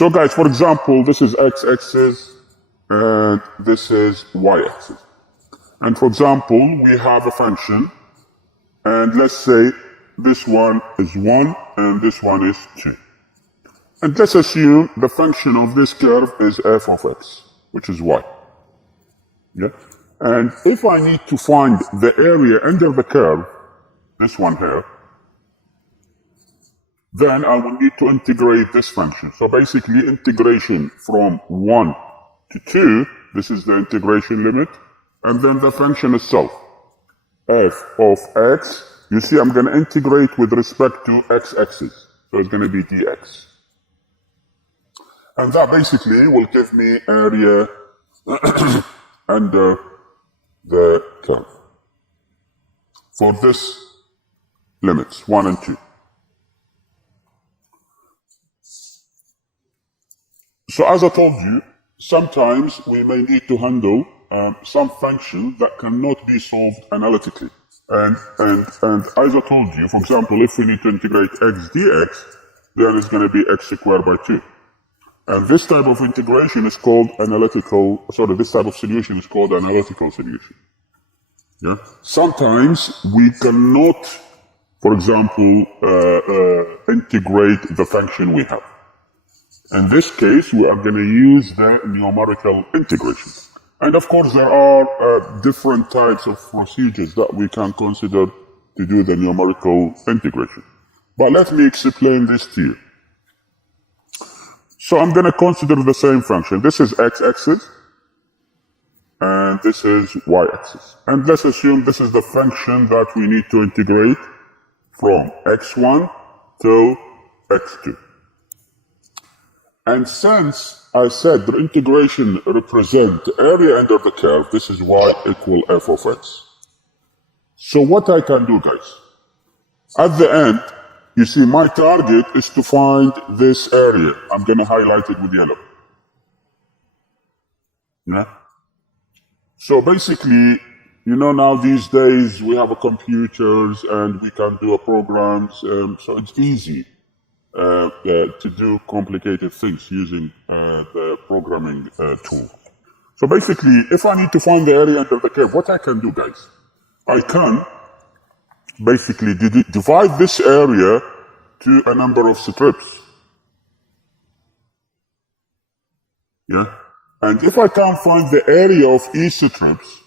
So guys, for example, this is x-axis and this is y-axis. And for example, we have a function, and let's say this one is 1 and this one is 2. And let's assume the function of this curve is f of x, which is y. Yeah? And if I need to find the area under the curve, this one here, then I will need to integrate this function. So basically integration from 1 to 2, this is the integration limit, and then the function itself, f of x, you see I'm going to integrate with respect to x-axis, so it's going to be dx. And that basically will give me area under the curve for this limits, 1 and 2. So as I told you, sometimes we may need to handle some function that cannot be solved analytically. And as I told you, for example, if we need to integrate x dx, then it's going to be x squared by 2. And this type of integration is called this type of solution is called analytical solution. Yeah. Sometimes we cannot, for example, integrate the function we have. In this case, we are going to use the numerical integration. And of course, there are different types of procedures that we can consider to do the numerical integration. But let me explain this to you. So I'm going to consider the same function. This is x-axis, and this is y-axis. And let's assume this is the function that we need to integrate from x1 to x2. And since I said the integration represents the area under the curve, this is y equal f of x. So what I can do, guys, at the end, you see my target is to find this area. I'm going to highlight it with yellow. Yeah? So basically, you know, now these days we have computers and we can do programs, so it's easy to do complicated things using the programming tool. So basically, if I need to find the area under the curve, what I can do, guys, I can basically divide this area to a number of strips. Yeah? And if I can't find the area of each strips,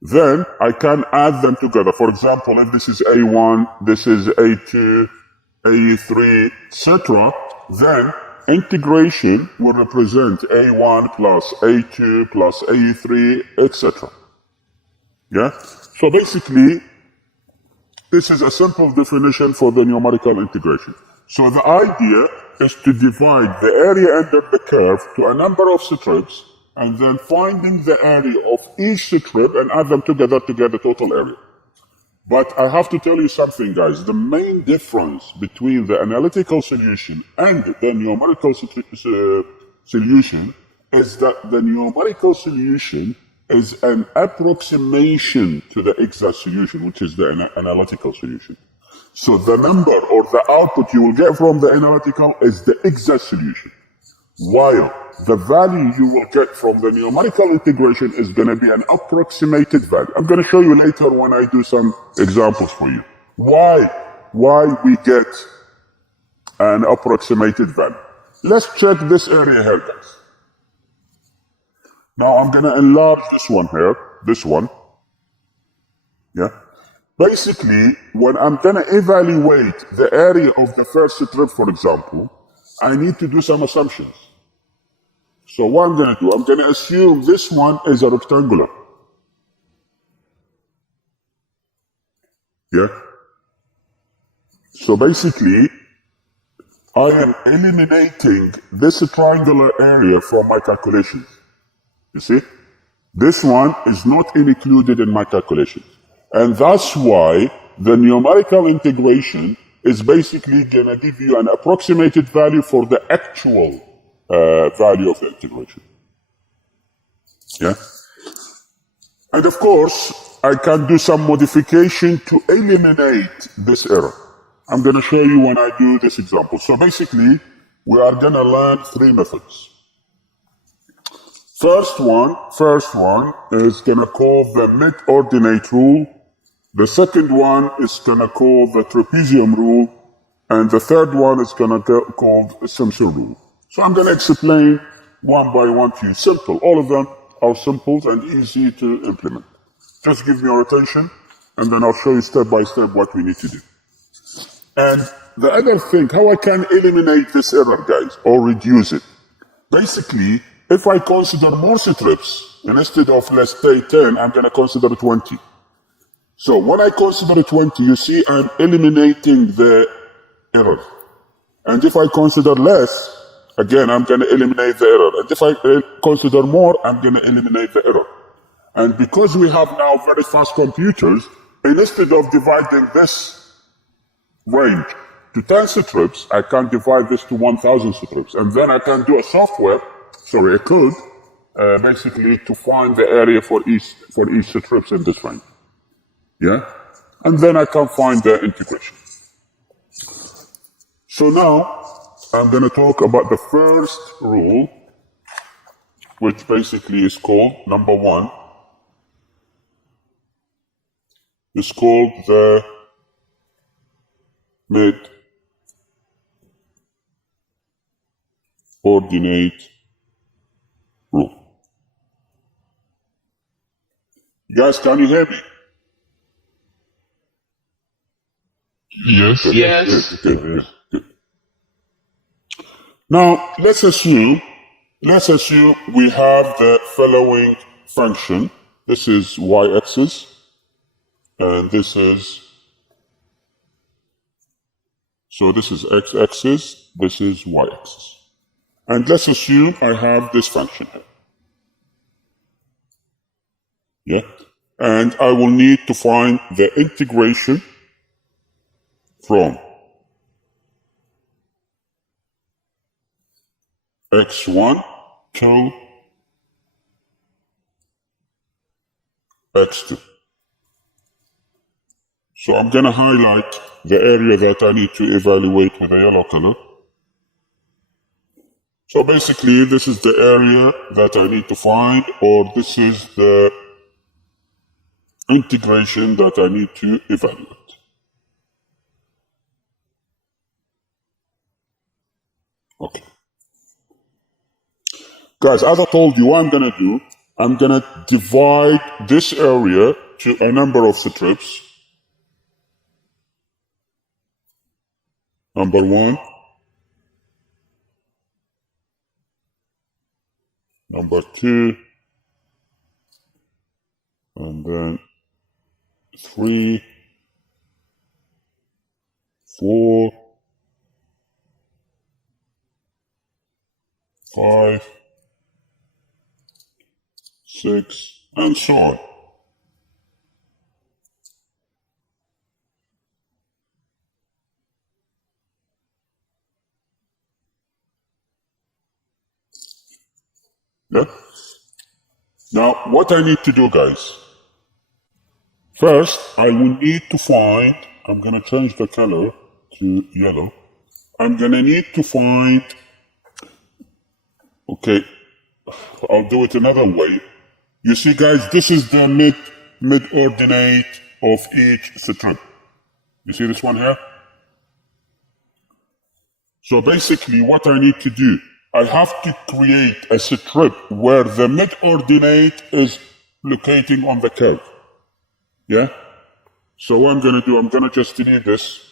then I can add them together. For example, if this is A1, this is A2, A3, etc., then integration will represent A1 plus A2 plus A3, etc. Yeah? So basically, this is a simple definition for the numerical integration. So the idea is to divide the area under the curve to a number of strips, and then finding the area of each strip and add them together to get the total area. But I have to tell you something, guys. The main difference between the analytical solution and the numerical solution is that the numerical solution is an approximation to the exact solution, which is the analytical solution. So the number or the output you will get from the analytical is the exact solution, while the value you will get from the numerical integration is going to be an approximated value. I'm going to show you later when I do some examples for you why we get an approximated value. Let's check this area here, guys. Now I'm going to enlarge this one here, this one. Yeah. Basically, when I'm going to evaluate the area of the first strip, for example, I need to do some assumptions. So what I'm going to do, I'm going to assume this one is a rectangular. Yeah? So basically, I am eliminating this triangular area from my calculations. You see? This one is not included in my calculations. And that's why the numerical integration is basically going to give you an approximated value for the actual value of the integration. Yeah? And of course, I can do some modification to eliminate this error. I'm going to show you when I do this example. So basically, we are going to learn three methods. First one is going to call the Mid-Ordinate Rule. The second one is going to call the Trapezium Rule. And the third one is going to get called the Simpson Rule. So I'm going to explain one by one to you. Simple. All of them are simple and easy to implement. Just give me your attention, and then I'll show you step by step what we need to do. And the other thing, how I can eliminate this error, guys, or reduce it. Basically, if I consider more strips, and instead of, let's say, 10, I'm going to consider 20. So when I consider 20, you see I'm eliminating the error. And if I consider less, again, I'm going to eliminate the error. And if I consider more, I'm going to eliminate the error. And because we have now very fast computers, instead of dividing this range to 10 strips, I can divide this to 1,000 strips. And then I can do a code, basically to find the area for each strips in this range. Yeah? And then I can find the integration. So now, I'm going to talk about the first rule, which basically is called, number one, is called the Mid-Ordinate Rule. You guys, can you hear me? Yes. Yes. Good. Now, let's assume we have the following function. This is y-axis, and this is x-axis, this is y-axis. And let's assume I have this function here. Yeah? And I will need to find the integration from x1 to x2. So I'm going to highlight the area that I need to evaluate with a yellow color. So basically, this is the area that I need to find, or this is the integration that I need to evaluate. Okay. Guys, as I told you, what I'm going to do, I'm going to divide this area to a number of strips. Number one, number two, and then 3, 4, 5, 6, and so on. Yeah? Now, what I need to do, guys, first, I will need to find, I'm going to change the color to yellow. I'm going to need to find, okay, I'll do it another way. You see, guys, this is the mid-ordinate of each strip. You see this one here? So basically, what I need to do, I have to create a strip where the mid-ordinate is locating on the curve. Yeah? So what I'm going to do, I'm going to just delete this.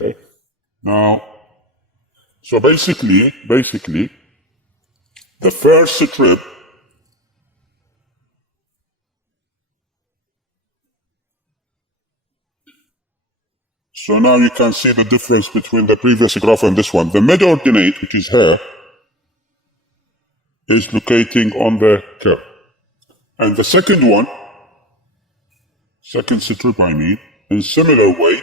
Okay. Now, so basically, the first strip so now you can see the difference between the previous graph and this one. The mid-ordinate, which is here, is locating on the curve. And the second one, second strip I mean, in similar way,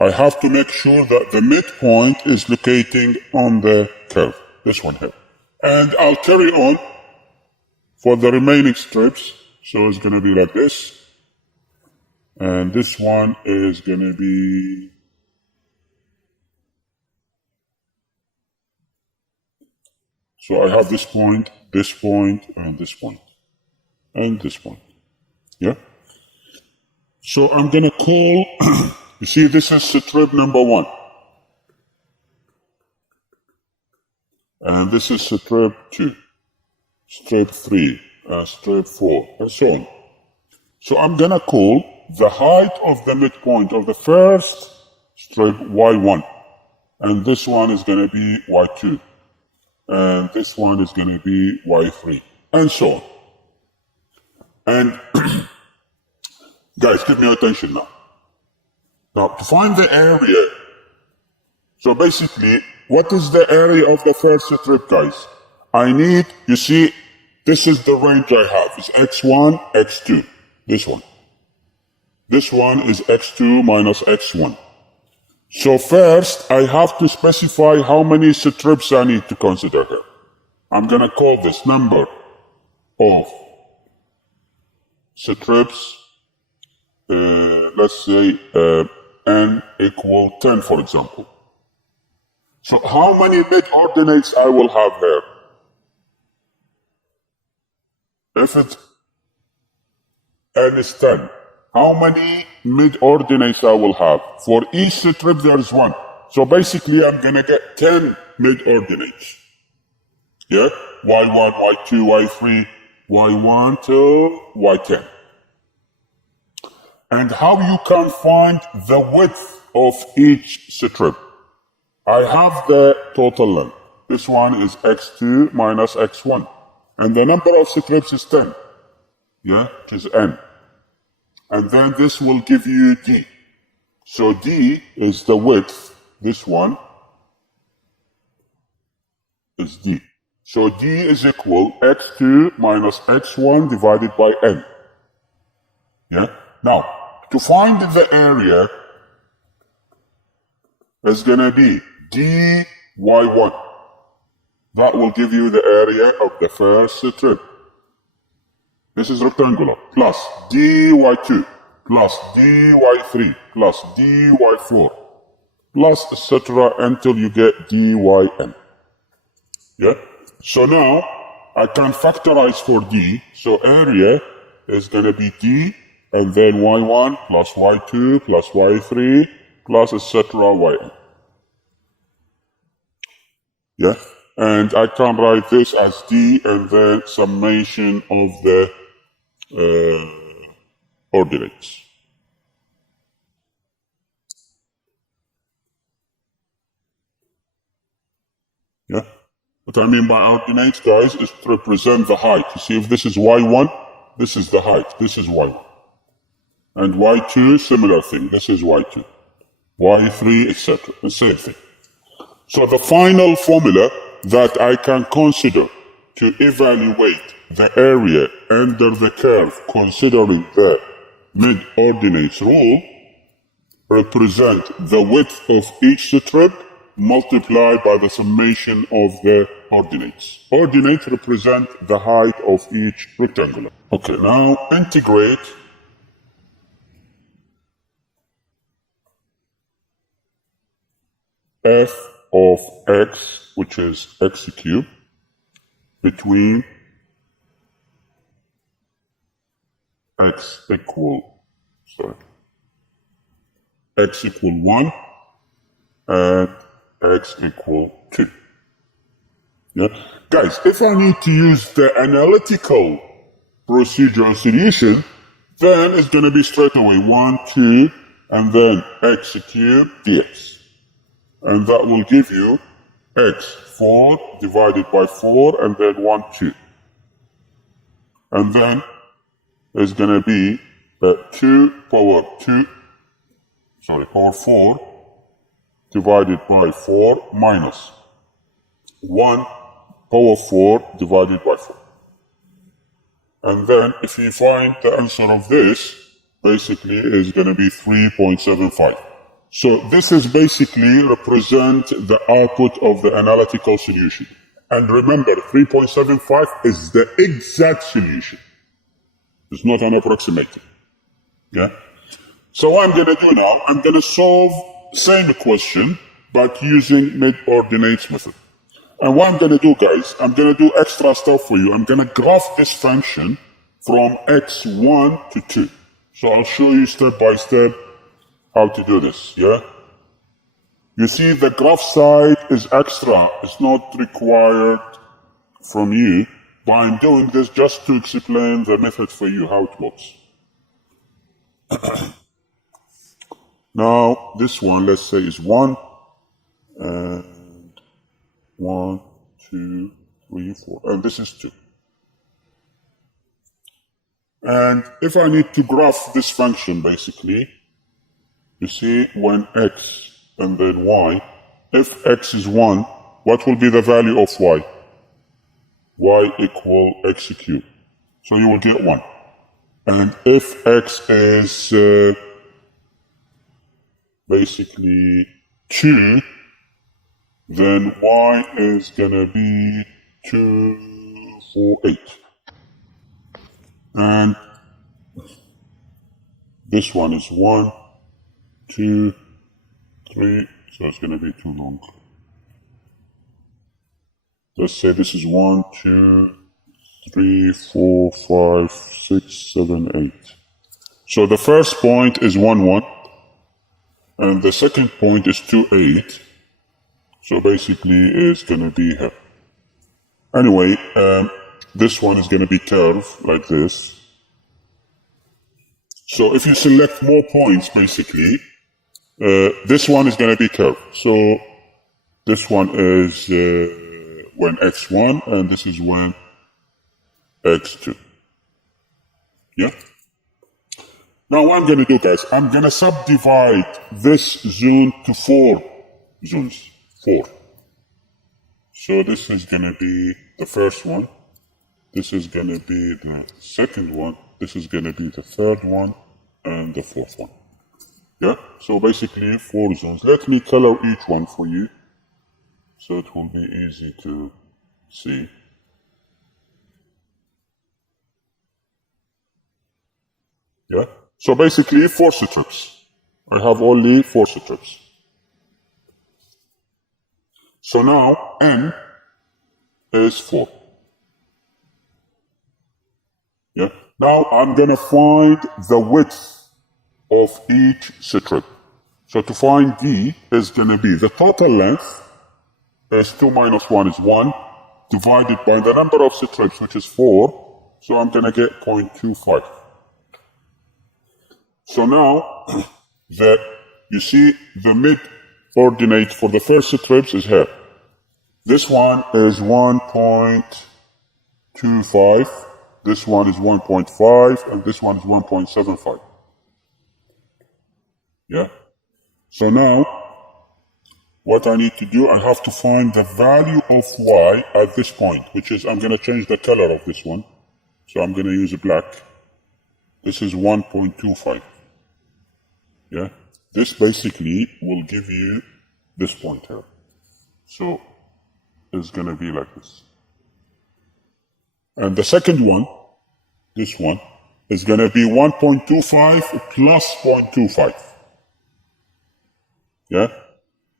I have to make sure that the midpoint is locating on the curve, this one here. And I'll carry on for the remaining strips. So it's going to be like this. And this one is going to be... So I have this point, and this point, and this point. Yeah? So I'm going to call... You see, this is strip number 1. And this is strip 2, strip 3, strip 4, and so on. So I'm going to call the height of the midpoint of the first strip y1. And this one is going to be y2. And this one is going to be y3. And so on. And guys, give me attention now. Now, to find the area, so basically, what is the area of the first strip, guys? I need, you see, this is the range I have. It's x1, x2. This one. This one is x2 minus x1. So first, I have to specify how many strips I need to consider here. I'm going to call this number of strips, let's say n equal 10, for example. So how many mid-ordinates I will have here? If it's n is 10, how many mid-ordinates I will have? For each strip there is 1. So basically I'm going to get 10 mid-ordinates. Yeah? y1, y2, y3, y1 to y10. And how you can find the width of each strip? I have the total length. This one is x2 minus x1. And the number of strips is 10. Yeah? Which is n. And then this will give you d. So d is the width. This one is d. So d is equal x2 minus x1 divided by n. Yeah? Now, to find the area, it's going to be dy1. That will give you the area of the first strip. This is rectangular. Plus dy2, plus dy3, plus dy4, plus etc. until you get dyn. Yeah? So now, I can factorize for d. So area is going to be d, and then y1 plus y2 plus y3 plus etc. yn. Yeah? And I can write this as d and then summation of the ordinates. Yeah? What I mean by ordinates, guys, is to represent the height. You see, if this is y1, this is the height. This is y1. And y2, similar thing. This is y2. y3, etc. The same thing. So the final formula that I can consider to evaluate the area under the curve considering the mid-ordinates rule represent the width of each strip multiplied by the summation of the ordinates. Ordinates represent the height of each rectangle. Okay, now integrate f of x, which is x cubed, between x equal 1 and x equal 2. Yeah? Guys, if I need to use the analytical procedure solution, then it's going to be straight away 1, 2, and then x cubed dx. And that will give you x, 4 divided by 4, and then 1, 2. And then it's going to be 2 power 4 divided by 4 minus 1 power 4 divided by 4. And then if you find the answer of this, basically is going to be 3.75. So this is basically represent the output of the analytical solution. And remember, 3.75 is the exact solution. It's not an approximative. Yeah? So what I'm going to do now, I'm going to solve same question, but using Mid-Ordinate Method. And what I'm going to do, guys, I'm going to do extra stuff for you. I'm going to graph this function from x1 to 2. So I'll show you step by step how to do this, yeah? You see, the graph side is extra. It's not required from you, but I'm doing this just to explain the method for you, how it works. Now, this one, let's say, is 1, and 1, 2, 3, 4, and this is 2. And if I need to graph this function, basically, you see, when x and then y, if x is 1, what will be the value of y? Y equal x cubed. So you will get 1. And if x is basically 2, then y is going to be 2, 4, 8. And this one is 1, 2, 3, so it's going to be too long. Let's say this is 1, 2, 3, 4, 5, 6, 7, 8. So the first point is 1, 1. And the second point is 2, 8. So basically it's going to be here. Anyway, this one is going to be curved like this. So if you select more points, basically, this one is going to be curved. So this one is when x1, and this is when x2. Yeah? Now what I'm going to do, guys, I'm going to subdivide this zone to 4 zones. 4. So this is going to be the first one. This is going to be the second one. This is going to be the third one and the fourth one. Yeah? So basically 4 zones. Let me color each one for you so it will be easy to see. Yeah? So basically 4 strips. I have only 4 strips. So now n is 4. Yeah? Now I'm going to find the width of each strip. So to find v is going to be the total length is 2 minus 1 is 1 divided by the number of strips, which is 4. So I'm going to get 0.25. So now you see the mid-ordinate for the first strips is here. This one is 1.25, this one is 1.5, and this one is 1.75. Yeah? So now, what I need to do, I have to find the value of y at this point, which is, I'm going to change the color of this one. So I'm going to use black. This is 1.25. Yeah? This basically will give you this point here. So it's going to be like this. And the second one, this one, is going to be 1.25 plus 0.25. Yeah?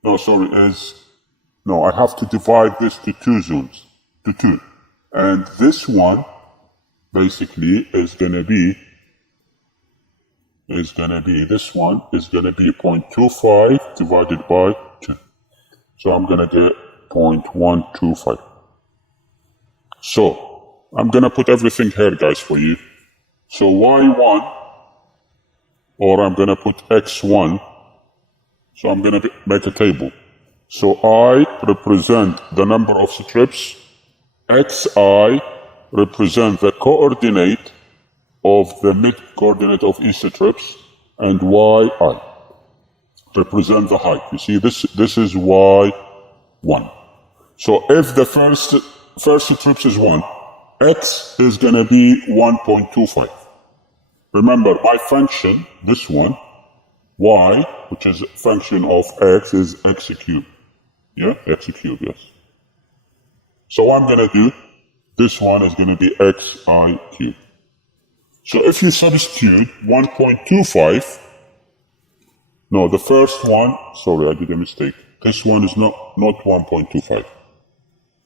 No, sorry, I have to divide this to 2 zones, to 2. And this one, basically, is going to be this one is going to be 0.25 divided by 2. So I'm going to get 0.125. So I'm going to put everything here, guys, for you. So y1, or I'm going to put x1. So I'm going to make a table. So I represent the number of strips. xi represent the coordinate of the mid-coordinate of each strips, and yi represent the height. You see, this is y1. So if the first strips is 1, x is going to be 1.25. Remember, my function, this one, y, which is a function of x, is x cubed. Yeah, x cubed, yes. So what I'm going to do, this one is going to be xi cubed. So if you substitute 1.25, no, the first one, sorry, I did a mistake. This one is not 1.25.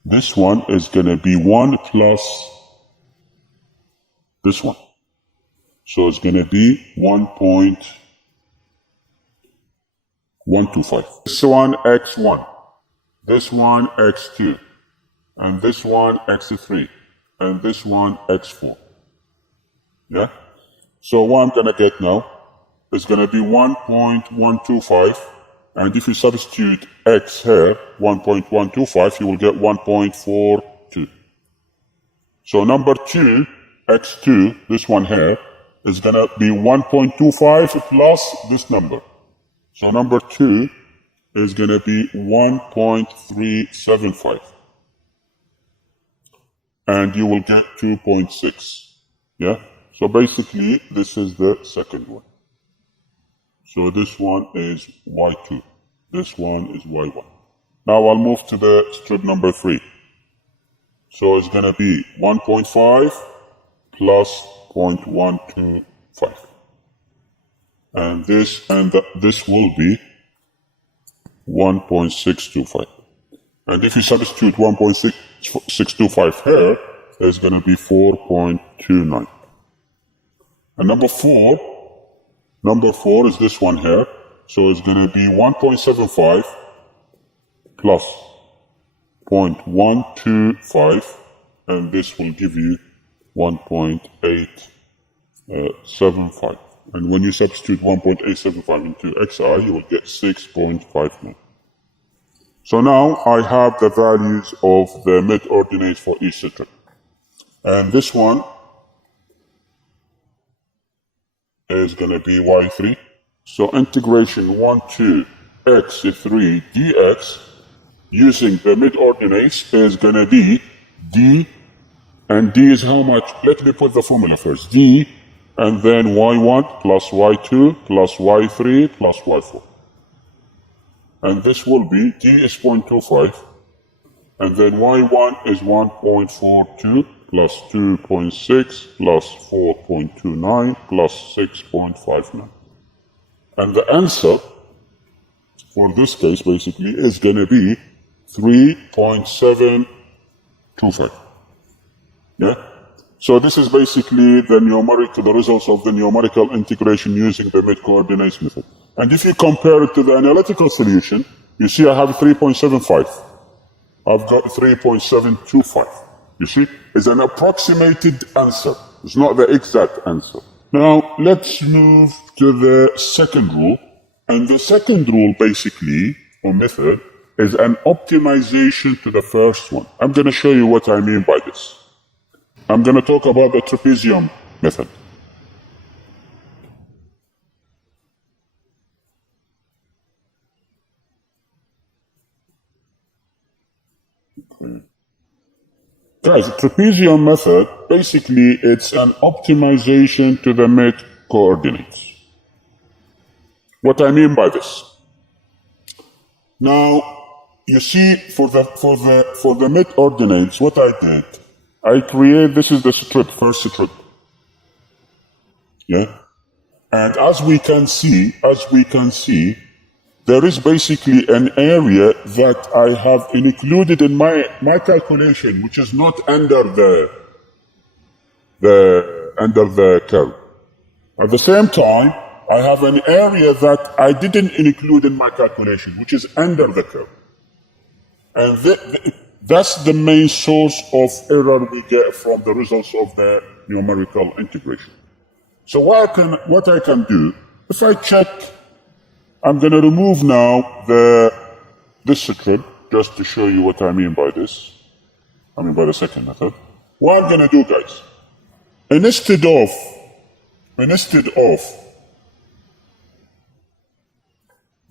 This one is going to be 1 plus this one. So it's going to be 1.125. This one x1, this one x2, and this one x3, and this one x4. Yeah? So what I'm going to get now is going to be 1.125, and if you substitute x here, 1.125, you will get 1.42. So number 2, x2, this one here, is going to be 1.25 plus this number. So number 2 is going to be 1.375. And you will get 2.6. Yeah? So basically, this is the second one. So this one is y2. This one is y1. Now I'll move to the strip number 3. So it's going to be 1.5 plus 0.125. And this will be 1.625. And if you substitute 1.625 here, it's going to be 4.29. And number 4 is this one here. So it's going to be 1.75 plus 0.125, and this will give you 1.875. And when you substitute 1.875 into xi, you will get 6.59. So now I have the values of the mid-ordinates for each strip. And this one is going to be y3. So integration 1 to x3 dx using the mid-ordinates is going to be d, and d is how much? Let me put the formula first. D, and then y1 plus y2 plus y3 plus y4. And this will be, d is 0.25, and then y1 is 1.42 plus 2.6 plus 4.29 plus 6.59. And the answer for this case basically is going to be 3.725. Yeah? So this is basically the results of the numerical integration using the mid-coordinates method. And if you compare it to the analytical solution, you see I have 3.75. I've got 3.725. You see, it's an approximated answer. It's not the exact answer. Now, let's move to the second rule. And the second rule, basically, or method, is an optimization to the first one. I'm going to show you what I mean by this. I'm going to talk about the Trapezium Method. Guys, the Trapezium Method, basically, it's an optimization to the mid-coordinates. What I mean by this? Now, you see, for the mid-ordinates, what I did, I create, this is the strip, first strip. Yeah? And as we can see, there is basically an area that I have included in my calculation, which is not under the curve. At the same time, I have an area that I didn't include in my calculation, which is under the curve. And that's the main source of error we get from the results of the numerical integration. So what I can do, if I check, I'm going to remove now this strip, just to show you what I mean by this. I mean by the second method. What I'm going to do, guys, instead of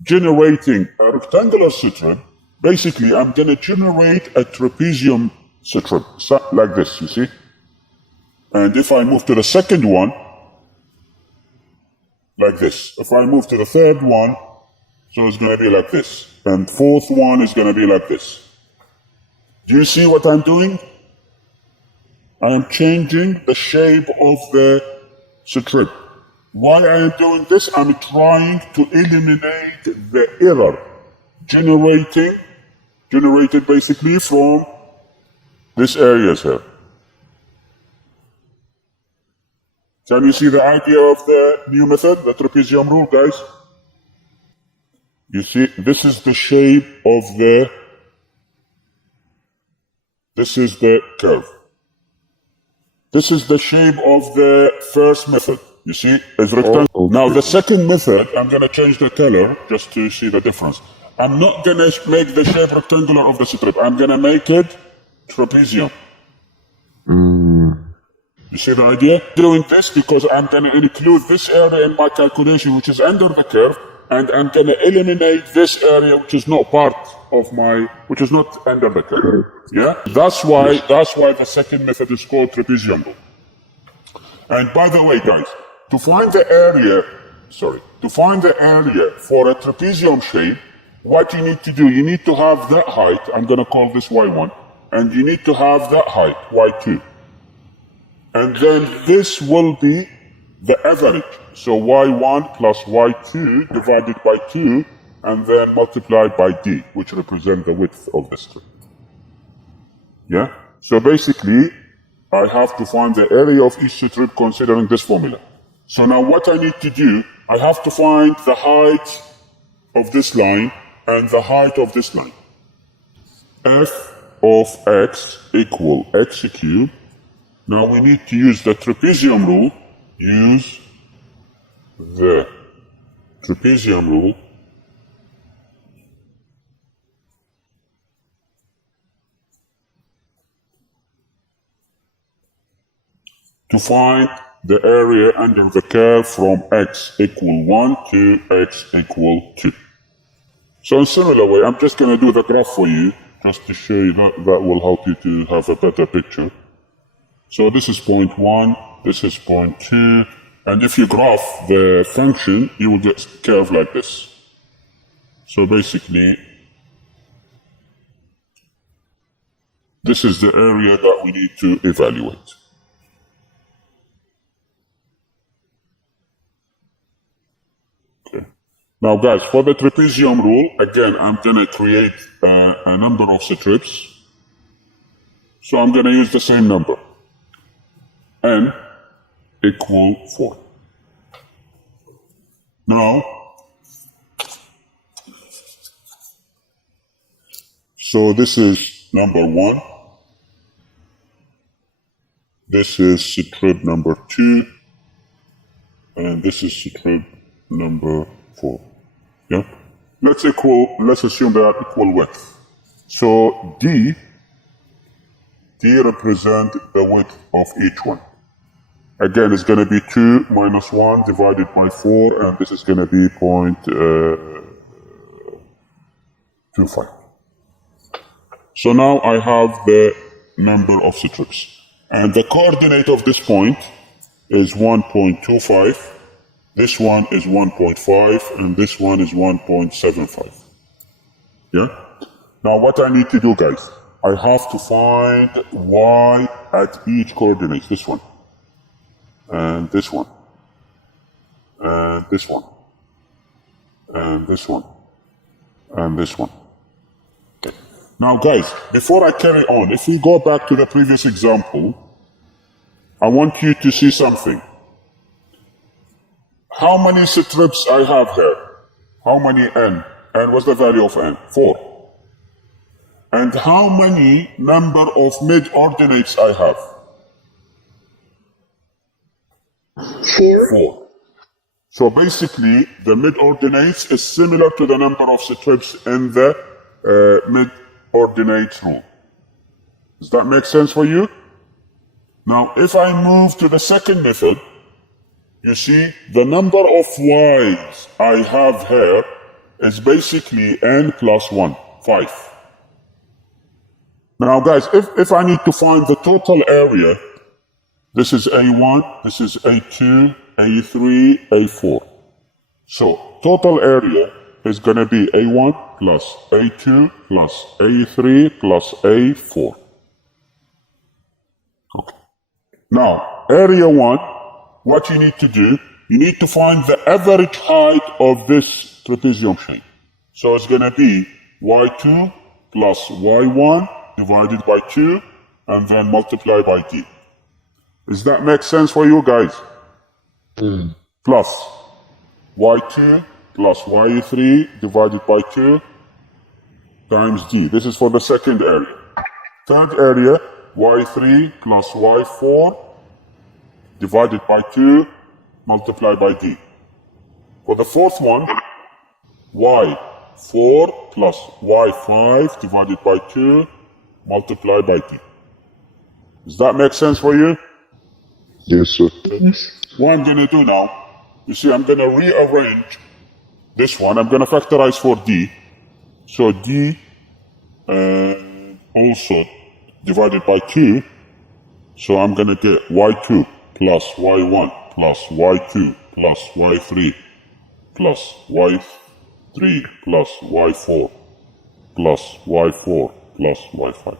generating a rectangular strip, basically I'm going to generate a trapezium strip, like this, you see? And if I move to the second one, like this. If I move to the third one, so it's going to be like this. And fourth one is going to be like this. Do you see what I'm doing? I am changing the shape of the strip. Why I am doing this? I'm trying to eliminate the error generated basically from this areas here. Can you see the idea of the new method, the trapezium rule, guys? You see, this is the shape of this is the curve. This is the shape of the first method. You see, it's rectangle. Oh, okay. Now the second method, I'm going to change the color just to see the difference. I'm not going to make the shape rectangular of the strip. I'm going to make it trapezium. You see the idea? Doing this because I'm going to include this area in my calculation, which is under the curve, and I'm going to eliminate this area, which is not part of my, which is not under the curve. Yeah, that's why the second method is called trapezium rule. And by the way, guys, to find the area for a trapezium shape, what you need to do, you need to have that height. I'm going to call this y1, and you need to have that height y2. And then this will be the average. So y1 plus y2 divided by 2, and then multiplied by d, which represents the width of the strip. Yeah? So basically, I have to find the area of each strip considering this formula. So now what I need to do, I have to find the height of this line and the height of this line. F of x equal x cubed. Now we need to use the trapezium rule. Use the trapezium rule to find the area under the curve from x equal 1 to x equal 2. So in a similar way, I'm just going to do the graph for you, just to show you that will help you to have a better picture. So this is point 1, this is point 2, and if you graph the function, you will get a curve like this. So basically, this is the area that we need to evaluate. Okay. Now guys, for the trapezium rule, again, I'm going to create a number of strips. So I'm going to use the same number. N equal 4. Now, so this is number 1. This is strip number 2. And this is strip number 4. Yeah? Let's assume they are equal width. So D represent the width of each one. Again, it's going to be 2 minus 1 divided by 4, and this is going to be 0.25. So now I have the number of strips. And the coordinate of this point is 1.25, this one is 1.5, and this one is 1.75. Yeah? Now what I need to do, guys, I have to find y at each coordinate, this one. And this one, and this one, and this one, and this one. Okay. Now guys, before I carry on, if we go back to the previous example, I want you to see something. How many strips I have here? How many n? And what's the value of n? 4. And how many number of mid-ordinates I have? 4. So basically, the mid-ordinates is similar to the number of strips in the mid-ordinate rule. Does that make sense for you? Now, if I move to the second method, you see, the number of y's I have here is basically n plus 1, 5. Now guys, if I need to find the total area, this is A1, this is A2, A3, A4. So total area is going to be A1 plus A2 plus A3 plus A4. Okay. Now, area 1, what you need to do, you need to find the average height of this trapezium shape. So it's going to be y2 plus y1 divided by 2 and then multiply by d. Does that make sense for you guys? Plus y2 plus y3 divided by 2 times d. This is for the second area. Third area, y3 plus y4 divided by 2 multiplied by d. For the fourth one, y4 plus y5 divided by 2 multiplied by d. Does that make sense for you? Yes, sir. What I'm going to do now, you see, I'm going to rearrange this one. I'm going to factorize for d. So d also divided by 2. So I'm going to get y2 plus y1 plus y2 plus y3 plus y3 plus y4 plus y4 plus y5.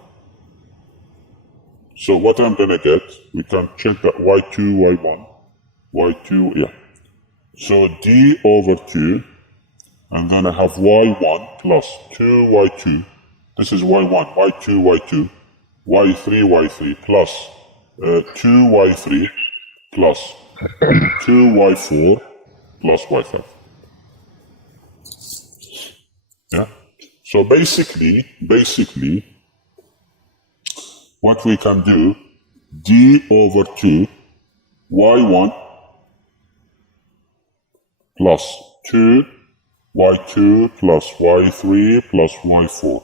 So what I'm going to get, we can check that y2, y1, y2, yeah. So d over 2, and then I have y1 plus 2y2. This is y1, y2, y2, y3, y3 plus 2y3 plus 2y4 plus y5. Yeah. So basically, what we can do, d over 2, y1 plus 2, y2 plus y3 plus y4,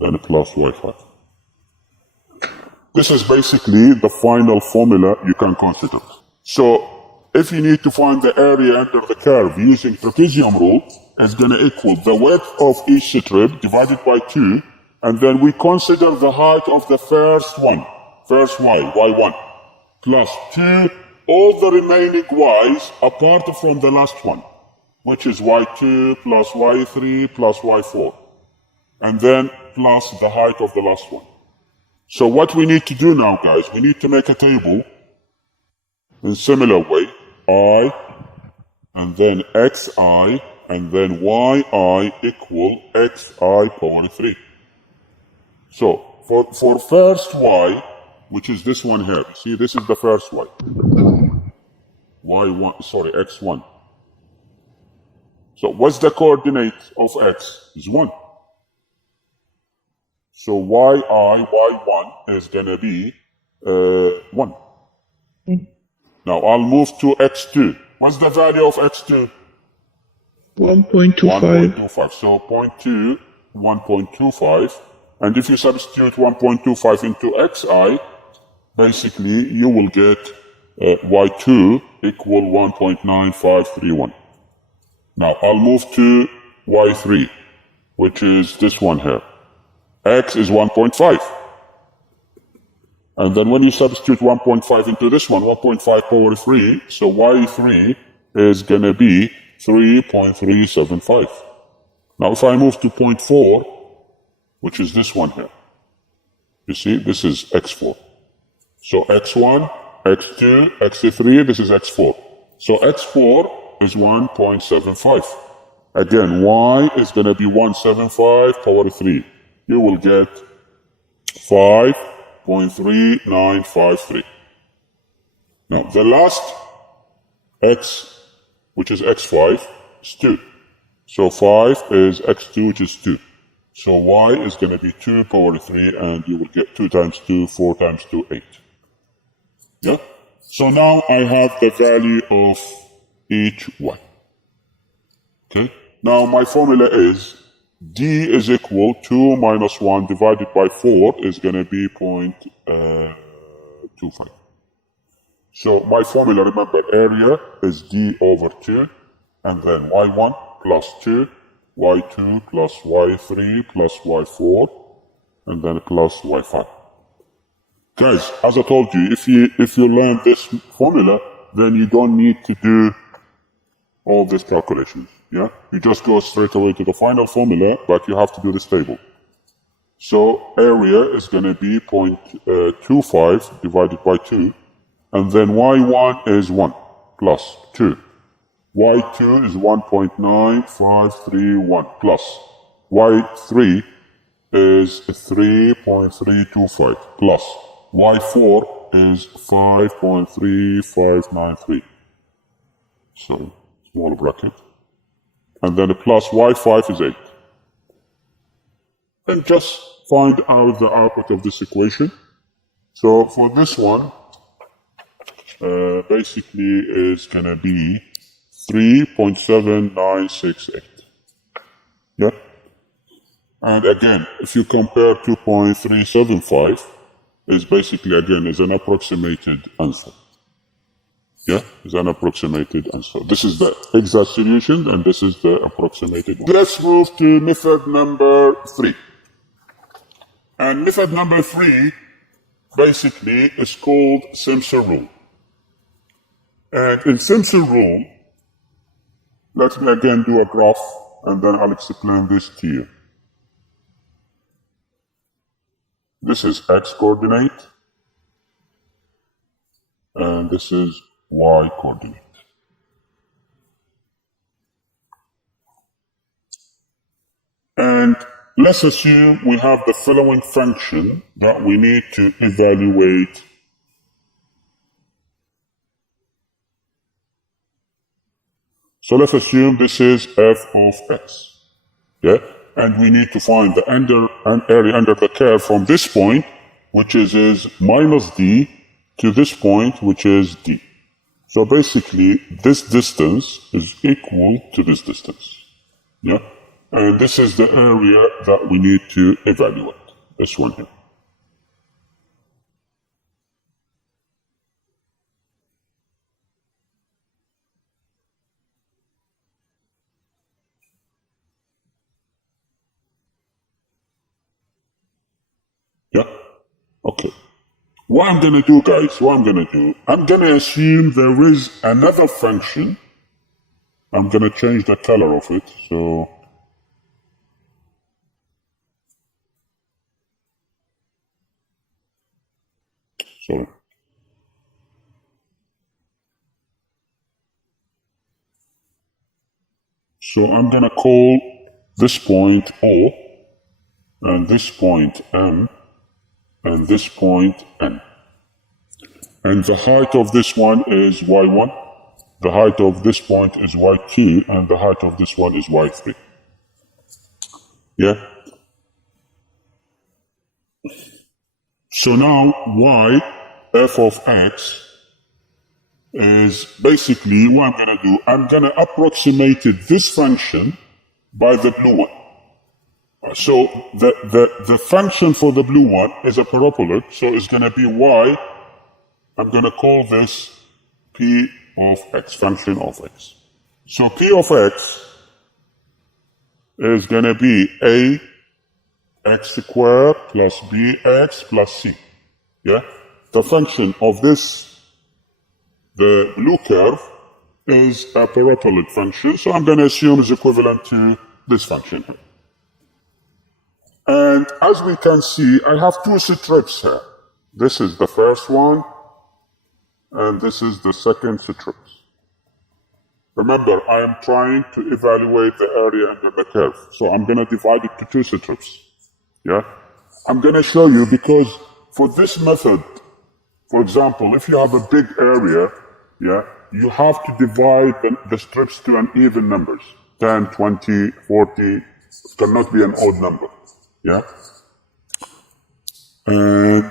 then plus y5. This is basically the final formula you can consider. So, if you need to find the area under the curve using trapezium rule, it's going to equal the width of each strip divided by 2, and then we consider the height of the first y, y1, plus 2, all the remaining y's apart from the last one, which is y2 plus y3 plus y4, and then plus the height of the last one. So what we need to do now, guys, we need to make a table in similar way, I, and then xi, and then yi equal xi power 3. So, for first y, which is this one here, see, this is the first y. X1. So, what's the coordinate of x? Is 1. So, y1 is going to be 1. Now, I'll move to x2. What's the value of x2? 1.25. 1.25. So, 0.2, 1.25. And if you substitute 1.25 into xi, basically you will get y2 equal 1.9531. Now I'll move to y3, which is this one here. X is 1.5. And then when you substitute 1.5 into this one, 1.5 power 3, so y3 is going to be 3.375. Now if I move to 0.4, which is this one here. You see, this is x4. So x1, x2, x3, this is x4. So x4 is 1.75. Again, y is going to be 175 power 3. You will get 5.3953. Now, the last x, which is x5, is 2. So 5 is x2, which is 2. So y is going to be 2 power 3, and you will get 2 times 2, 4 times 2, 8. Yeah? So now I have the value of each y. Okay? Now my formula is d is equal to 2 minus 1 divided by 4 is going to be 0.25. So my formula, remember, area is d over 2, and then y1 plus 2, y2 plus y3 plus y4, and then plus y5. Guys, as I told you, if you learn this formula, then you don't need to do all these calculations, yeah? You just go straight away to the final formula, but you have to do this table. So area is going to be 0.25 divided by 2, and then y1 is 1 plus 2. y2 is 1.9531 plus y3 is 3.325 plus y4 is 5.3593. So small bracket, and then a plus y5 is 8. And just find out the output of this equation. So for this one, basically is going to be 3.7968. Yeah? And again, if you compare 2.375, is basically, again, is an approximated answer. Yeah, is an approximated answer. This is the exact solution, and this is the approximated one. Let's move to method number 3. And method number 3 basically is called Simpson Rule. And in Simpson Rule, let me again do a graph, and then I'll explain this to you. This is x coordinate, and this is y coordinate. And let's assume we have the following function that we need to evaluate. So let's assume this is f of x, yeah? And we need to find the area under the curve from this point, which is minus d, to this point, which is d. So basically, this distance is equal to this distance, yeah? And this is the area that we need to evaluate, this one here. Yeah? Okay. What I'm going to do, guys, I'm going to assume there is another function. I'm going to change the color of it, so... Sorry. So I'm going to call this point O, and this point M, and this point N. And the height of this one is y1, the height of this point is y2, and the height of this one is y3. Yeah? So now y, f of x, is basically what I'm going to do. I'm going to approximate this function by the blue one. So the function for the blue one is a parabola, so it's going to be y. I'm going to call this p of x, function of x. So p of x is going to be a x squared plus bx plus c. Yeah? The function of this, the blue curve, is a parabola function, so I'm going to assume is equivalent to this function here. And as we can see, I have two strips here. This is the first one, and this is the second strip. Remember, I am trying to evaluate the area under the curve, so I'm going to divide it to two strips. Yeah? I'm going to show you, because for this method, for example, if you have a big area, yeah, you have to divide the strips to an even numbers. 10, 20, 40, it cannot be an odd number. Yeah? And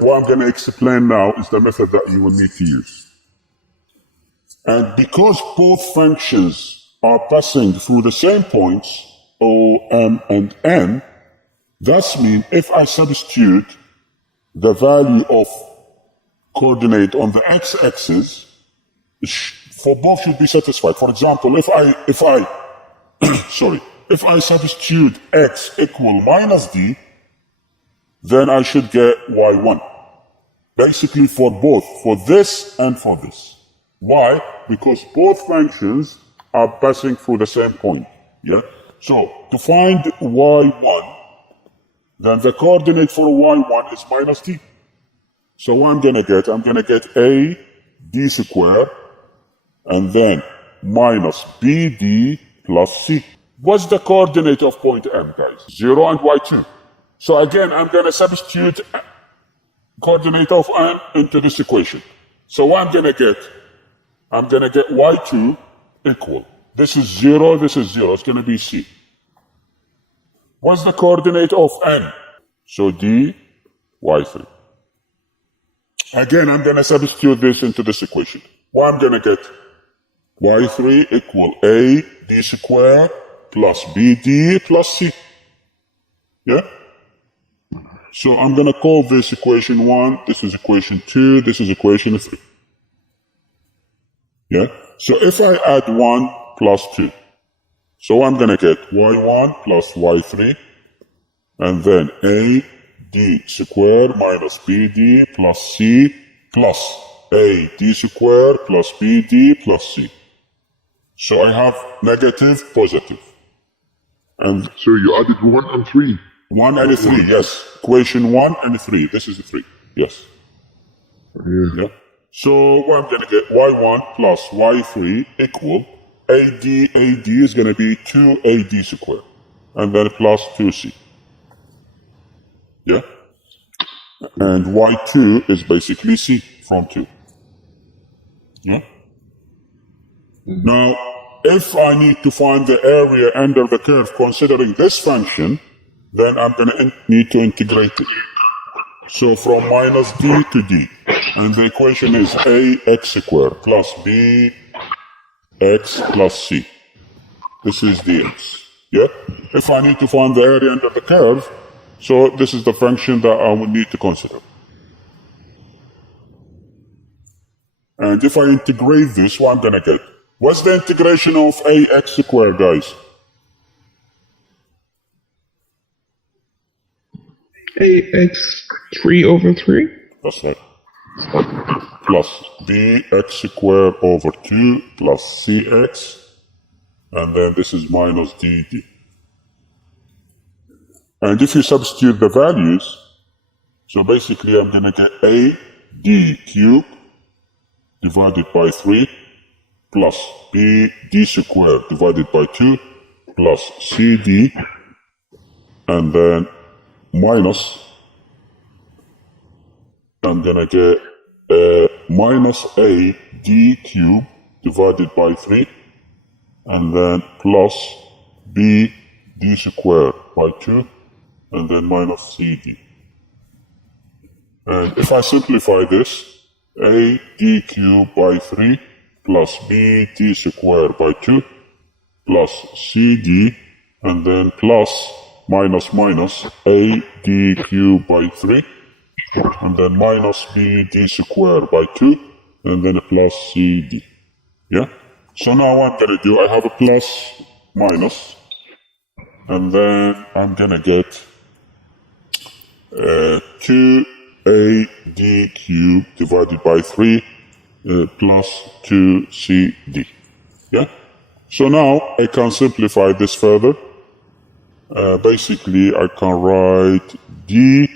what I'm going to explain now is the method that you will need to use. And because both functions are passing through the same points, O, M, and N, that means if I substitute the value of coordinate on the x-axis, for both should be satisfied. For example, if I substitute x equal minus d, then I should get y1. Basically for both, for this and for this. Why? Because both functions are passing through the same point. Yeah. So to find y1, then the coordinate for y1 is minus d. So what I'm gonna get? I'm gonna get a d squared and then minus bd plus c. What's the coordinate of point M, guys? 0 and y2. So again, I'm gonna substitute coordinate of M into this equation. So what I'm gonna get? I'm gonna get y2 equal. This is 0, this is 0. It's gonna be c. What's the coordinate of N? So d, y3. Again, I'm gonna substitute this into this equation. What I'm gonna get? y3 equal a d squared plus bd plus c. Yeah? So I'm gonna call this equation 1, this is equation 2, this is equation 3. Yeah? So if I add 1 plus 2, so I'm gonna get y1 plus y3, and then a d squared minus bd plus c plus a d squared plus bd plus c. So I have negative, positive. And So you added 1 and 3. 1 and 3, yes. Equation 1 and 3. This is the 3. Yes. Yeah. So what I'm going to get, y1 plus y3 equal AD is going to be 2AD squared. And then plus 2C. Yeah. And y2 is basically C from 2. Yeah. Now, if I need to find the area under the curve considering this function, then I'm going to need to integrate it. So from minus d to d. And the equation is ax squared plus bx plus c. This is dx. Yeah? If I need to find the area under the curve, so this is the function that I would need to consider. And if I integrate this, what I'm going to get? What's the integration of ax squared, guys? ax 3 over 3? That's right. Plus bx squared over 2 plus cx. And then this is minus dd. And if you substitute the values, so basically I'm going to get a d cubed divided by 3 plus b d squared divided by 2 plus cd and then minus, I'm gonna get minus a d cubed divided by 3 and then plus b d squared by 2 and then minus cd. And if I simplify this, a d cubed by 3 plus b d squared by 2 plus cd and then plus minus minus a d cubed by 3 and then minus b d squared by 2 and then a plus cd. Yeah? So now what I'm going to do, I have a plus minus and then I'm going to get 2ad cubed divided by 3 plus 2cd. Yeah? So now I can simplify this further. Basically, I can write d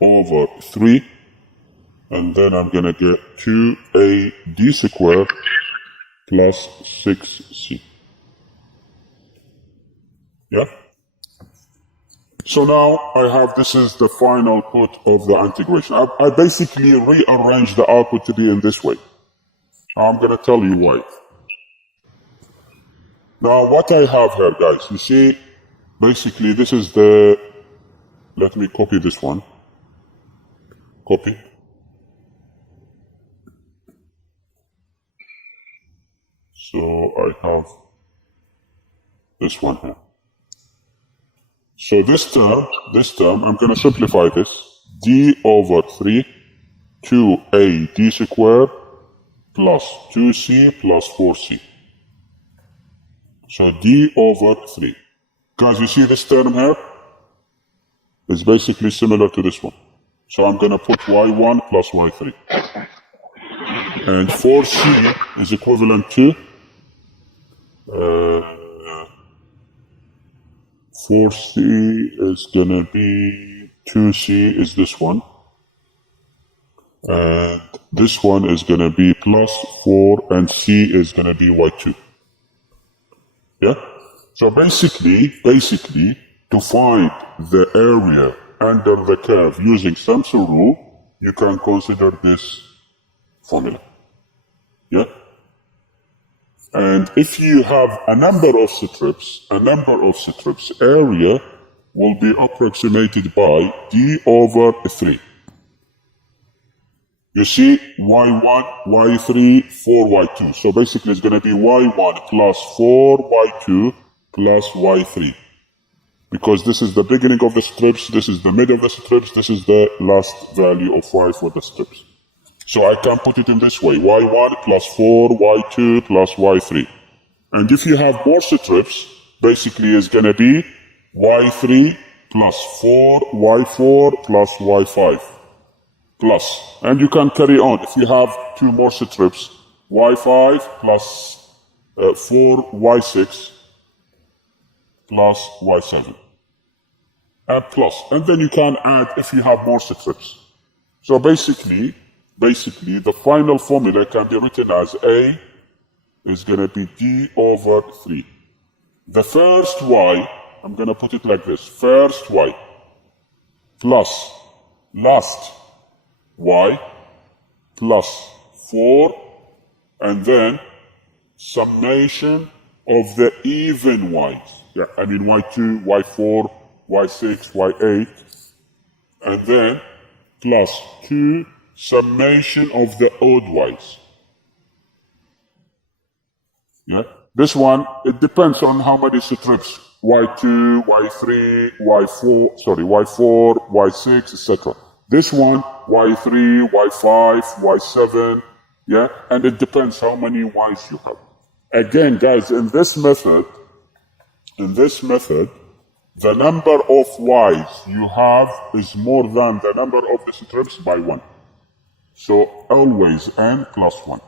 over 3 and then I'm going to get 2ad squared plus 6c. Yeah? So now I have, this is the final output of the integration. I basically rearranged the output to be in this way. I'm going to tell you why. Now what I have here, guys, you see, basically this is the, let me copy this one. Copy. So I have this one here. So this term, I'm going to simplify this. D over 3, 2ad squared plus 2c plus 4c. So d over 3. Guys, you see this term here? It's basically similar to this one. So I'm going to put y1 plus y3. And 4c is equivalent to 4c is gonna be 2c is this one, and this one is gonna be plus 4, and c is gonna be y2. Yeah. So basically, to find the area under the curve using Simpson rule, you can consider this formula. Yeah. And if you have a number of strips, area will be approximated by d over 3. You see, y1, y3, 4, y2. So basically it's going to be y1 plus 4, y2 plus y3. Because this is the beginning of the strips, this is the mid of the strips, this is the last value of y for the strips. So I can put it in this way, y1 plus 4, y2 plus y3. And if you have more strips, basically it's going to be y3 plus 4, y4 plus y5 plus. And you can carry on. If you have 2 more strips, y5 plus 4, y6 plus y7. And plus. And then you can add if you have more strips. So basically, the final formula can be written as A is going to be d over 3. The first y, I'm going to put it like this, first y plus last y plus 4, and then summation of the even y's. Yeah, I mean y2, y4, y6, y8, and then plus 2 summation of the odd y's. Yeah, this one, it depends on how many strips, y2, y3, y4, y6, etc. This one, y3, y5, y7, yeah, and it depends how many y's you have. Again, guys, in this method, the number of y's you have is more than the number of the strips by 1. So always n plus 1.